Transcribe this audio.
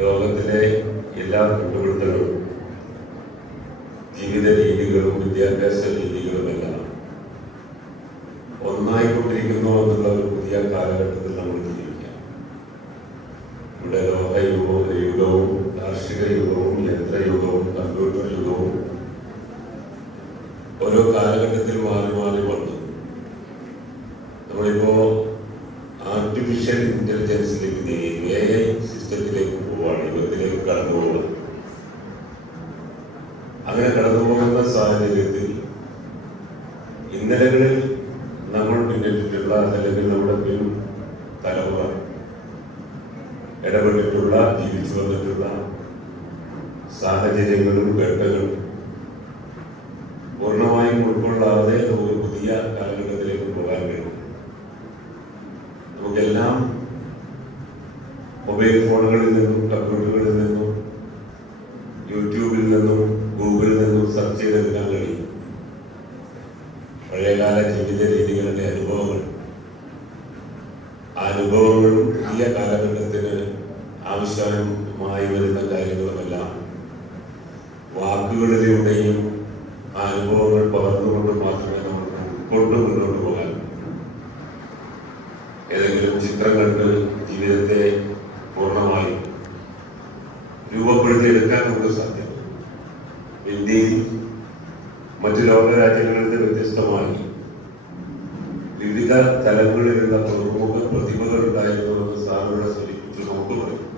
ലോകത്തിലെ എല്ലാ കണ്ടുപിടുത്തങ്ങളും ജീവിത രീതികളും വിദ്യാഭ്യാസ രീതികളുമെല്ലാം ഒന്നായിക്കൊണ്ടിരിക്കുന്നു എന്നുള്ള ഒരു പുതിയ കാലഘട്ടത്തിൽ നമ്മൾ ജീവിക്കാം. ഇവിടെ യുഗവും കാർഷിക യുഗവും യന്ത്രയുഗവും കമ്പ്യൂട്ടർ യുഗവും ഓരോ കാലഘട്ടത്തിൽ മാറി മാറി വന്നു. നമ്മളിപ്പോ ആർട്ടിഫിഷ്യൽ ഇന്റലിജൻസിലേക്ക് AI സിസ്റ്റത്തിലേക്ക് പോവുകയാണ്, യുഗത്തിലേക്ക് കടന്നു പോകുന്നത്. അങ്ങനെ കടന്നു പോകുന്ന സാഹചര്യത്തിൽ ഇന്നലകളിൽ നമ്മൾ പിന്നിട്ടിട്ടുള്ള അല്ലെങ്കിൽ നമ്മുടെ പിൻ തലമുറ ഇടപെട്ടിട്ടുള്ള ജീവിച്ചു വന്നിട്ടുള്ള സാഹചര്യങ്ങളും ഘട്ടങ്ങളും പൂർണ്ണമായും ഉൾക്കൊള്ളാതെ ഒരു പുതിയ കാലഘട്ടത്തിലേക്ക് പോകാൻ കഴിയും. നമുക്കെല്ലാം മൊബൈൽ ഫോണുകളിൽ നിന്നും കമ്പ്യൂട്ടറുകളിൽ നിന്നും യൂട്യൂബിൽ നിന്നും ഗൂഗിളിൽ നിന്നും സെർച്ച് ചെയ്തെടുക്കാൻ കഴിയും. പഴയകാല ജീവിത രീതികളുടെ അനുഭവങ്ങളും പുതിയ കാലഘട്ടത്തിന് ആവശ്യമായി വരുന്ന കാര്യങ്ങളുമെല്ലാം വാക്കുകളിലൂടെയും ആ അനുഭവങ്ങൾ പകർന്നുകൊണ്ട് മാത്രമേ നമുക്ക് ഉൾക്കൊണ്ട് മുന്നോട്ട് പോകാൻ. ഏതെങ്കിലും ചിത്രം കണ്ട് ജീവിതത്തെ പൂർണ്ണമായും രൂപപ്പെടുത്തിയെടുക്കാൻ നമുക്ക് സാധ്യത. ഇന്ത്യയിൽ മറ്റു ലോകരാജ്യങ്ങളുടെ വ്യത്യസ്തമായി വിവിധ തലങ്ങളിലുള്ള പ്രമുഖ പ്രതിഭകൾ ഉണ്ടായിരുന്നുവെന്ന് സാറുകളെ സൂചിപ്പിച്ച് നമുക്ക് പറയും.